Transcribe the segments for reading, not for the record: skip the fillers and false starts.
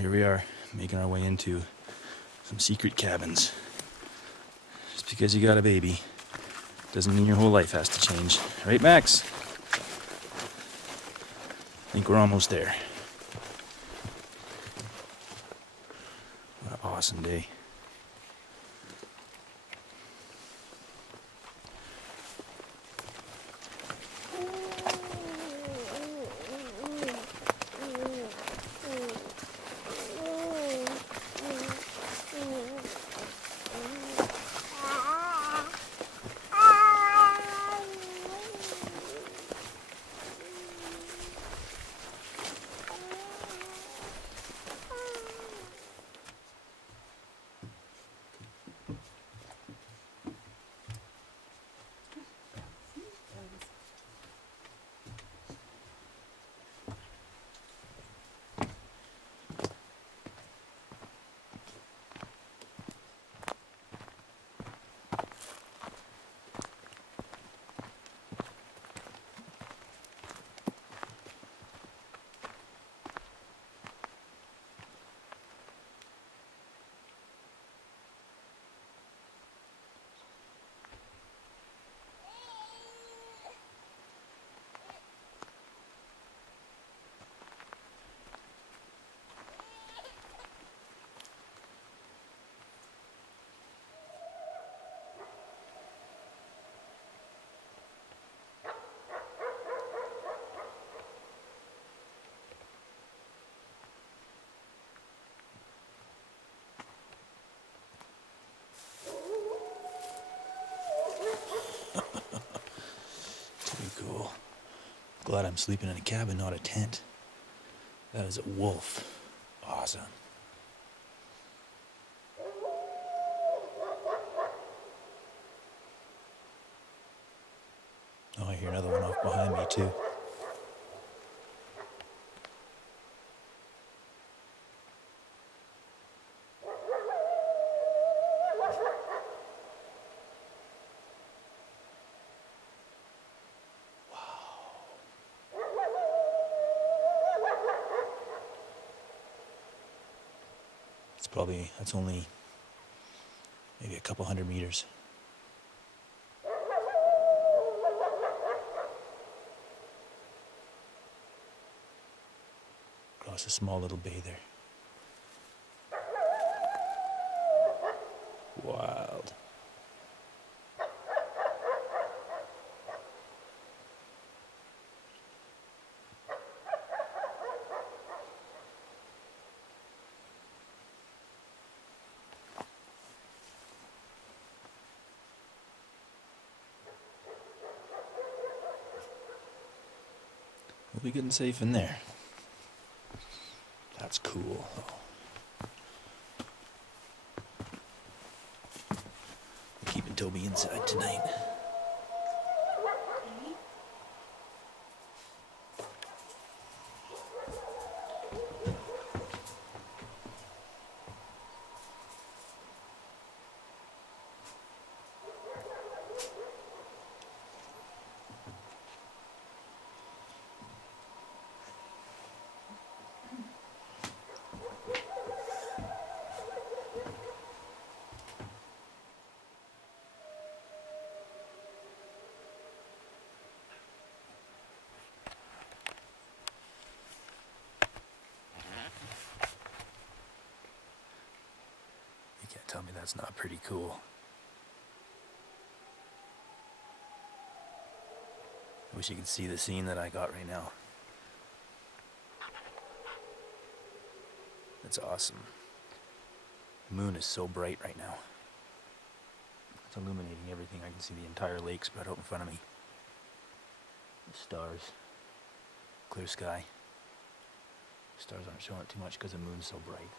here we are, making our way into some secret cabins. Just because you got a baby doesn't mean your whole life has to change. Right, Max? I think we're almost there. What an awesome day. Pretty cool. Glad I'm sleeping in a cabin, not a tent. That is a wolf. Awesome. Oh, I hear another one off behind me too. That's only maybe a couple 100 meters. Across a small little bay there. Wild. We'll be getting safe in there. That's cool. We're keeping Toby inside tonight. Can't tell me that's not pretty cool. I wish you could see the scene that I got right now. That's awesome. The moon is so bright right now. It's illuminating everything. I can see the entire lake spread out in front of me. The stars. Clear sky. Stars aren't showing it too much because the moon's so bright.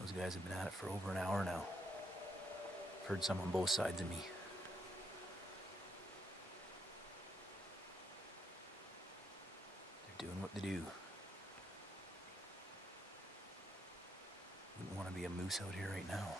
Those guys have been at it for over an hour now. I've heard some on both sides of me. They're doing what they do. Wouldn't want to be a moose out here right now.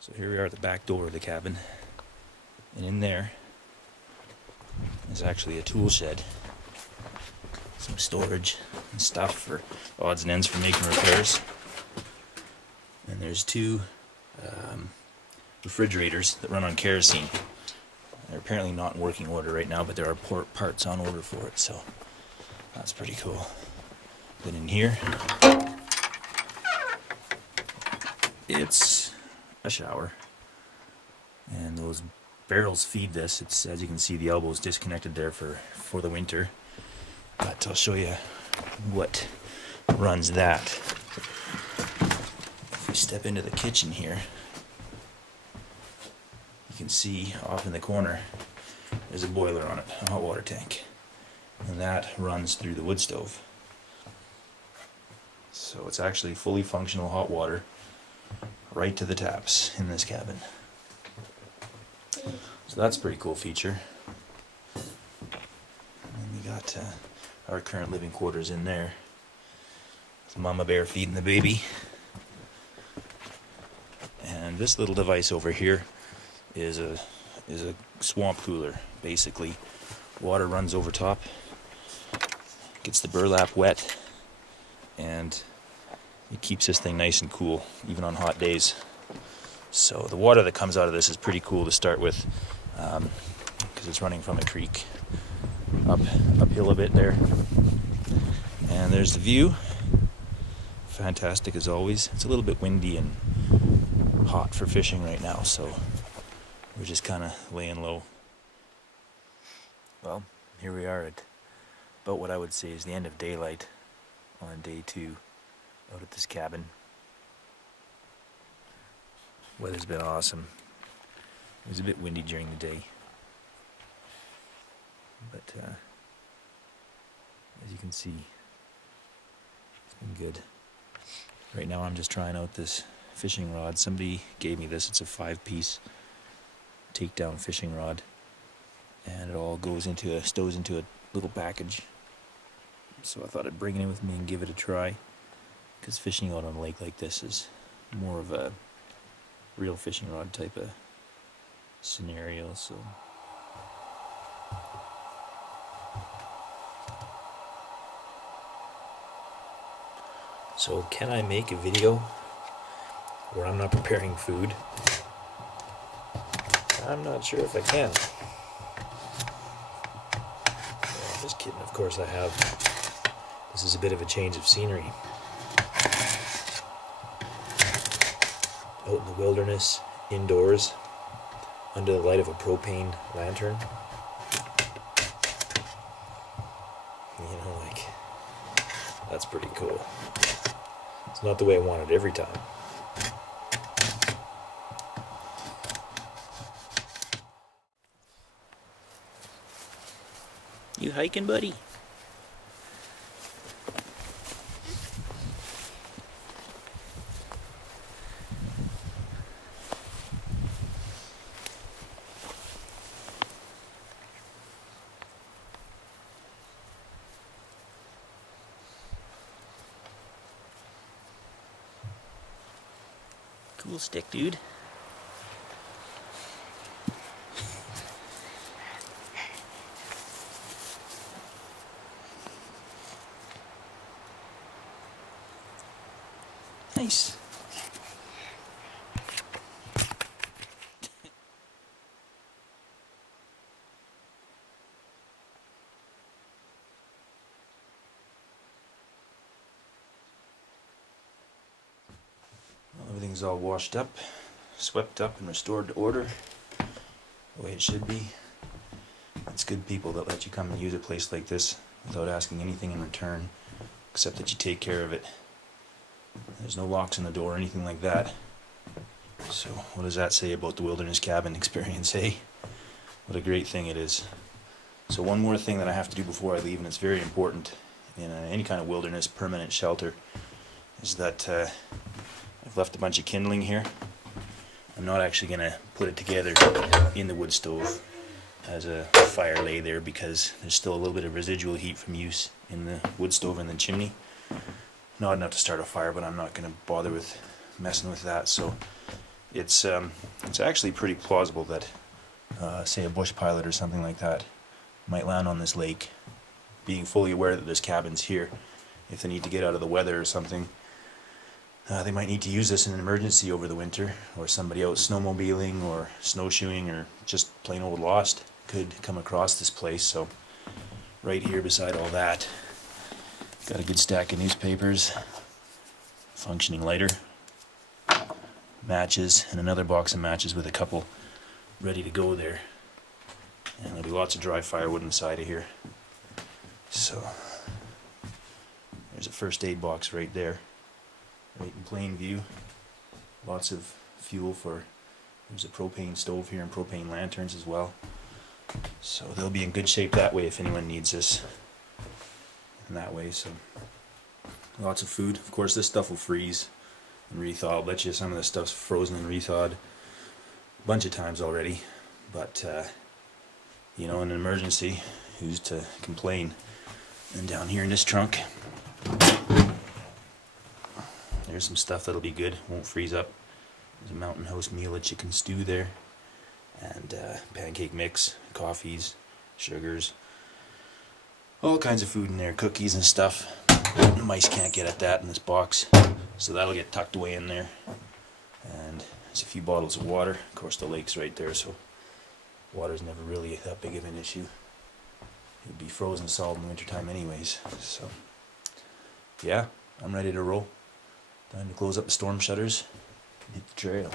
So here we are at the back door of the cabin, and in there is actually a tool shed, some storage and stuff for odds and ends for making repairs. And there's two refrigerators that run on kerosene. They're apparently not in working order right now, but there are parts on order for it, so that's pretty cool. Then in here, it's a shower, and those barrels feed this. It's, as you can see, the elbow is disconnected there for the winter, but I'll show you what runs that. If we step into the kitchen here, you can see off in the corner there's a boiler on it, a hot water tank, and that runs through the wood stove. So it's actually fully functional hot water right to the taps in this cabin. So that's a pretty cool feature. And we got our current living quarters in there, with Mama Bear feeding the baby. And this little device over here is a swamp cooler. Basically, water runs over top, gets the burlap wet, and it keeps this thing nice and cool, even on hot days. So the water that comes out of this is pretty cool to start with, because it's running from a creek uphill a bit there. And there's the view. Fantastic as always. It's a little bit windy and hot for fishing right now, so we're just kind of laying low. Well, here we are at about what I would say is the end of daylight on day 2 out at this cabin. Weather's been awesome. It was a bit windy during the day, but as you can see, it's been good. Right now I'm just trying out this fishing rod. Somebody gave me this. It's a 5-piece takedown fishing rod, and it all stows into a little package. So I thought I'd bring it in with me and give it a try, because fishing out on a lake like this is more of a real fishing rod type of scenario. So can I make a video where I'm not preparing food? I'm not sure if I can. No, I'm just kidding, of course I have. This is a bit of a change of scenery. Out in the wilderness, indoors, under the light of a propane lantern. You know, like, that's pretty cool. It's not the way I want it every time. You hiking, buddy? Cool stick, dude. Nice. Well, everything's all washed up, swept up, and restored to order the way it should be. It's good people that let you come and use a place like this without asking anything in return, except that you take care of it. There's no locks on the door or anything like that. So what does that say about the wilderness cabin experience, eh? What a great thing it is. So one more thing that I have to do before I leave, and it's very important in any kind of wilderness permanent shelter, is that I've left a bunch of kindling here. I'm not actually going to put it together in the wood stove as a fire lay there, because there's still a little bit of residual heat from use in the wood stove and the chimney. Not enough to start a fire, but I'm not going to bother with messing with that. So it's actually pretty plausible that say a bush pilot or something like that might land on this lake, being fully aware that there's cabins here. If they need to get out of the weather or something, they might need to use this in an emergency over the winter, or somebody out snowmobiling or snowshoeing or just plain old lost could come across this place. So right here beside all that, got a good stack of newspapers, functioning lighter, matches, and another box of matches with a couple ready to go there. And there'll be lots of dry firewood inside of here. So there's a first aid box right there, right in plain view. Lots of fuel for, there's a propane stove here and propane lanterns as well. So they'll be in good shape that way if anyone needs this. In that way, so lots of food. Of course, this stuff will freeze and rethaw. I'll bet you some of this stuff's frozen and rethawed a bunch of times already. But you know, in an emergency, who's to complain? And down here in this trunk, there's some stuff that'll be good, won't freeze up. There's a Mountain House meal, a chicken stew there, and pancake mix, coffees, sugars, all kinds of food in there, cookies and stuff. The mice can't get at that in this box, so that'll get tucked away in there. And there's a few bottles of water. Of course, the lake's right there, so water's never really that big of an issue. It would be frozen solid in the wintertime anyways. So yeah, I'm ready to roll. Time to close up the storm shutters and hit the trail.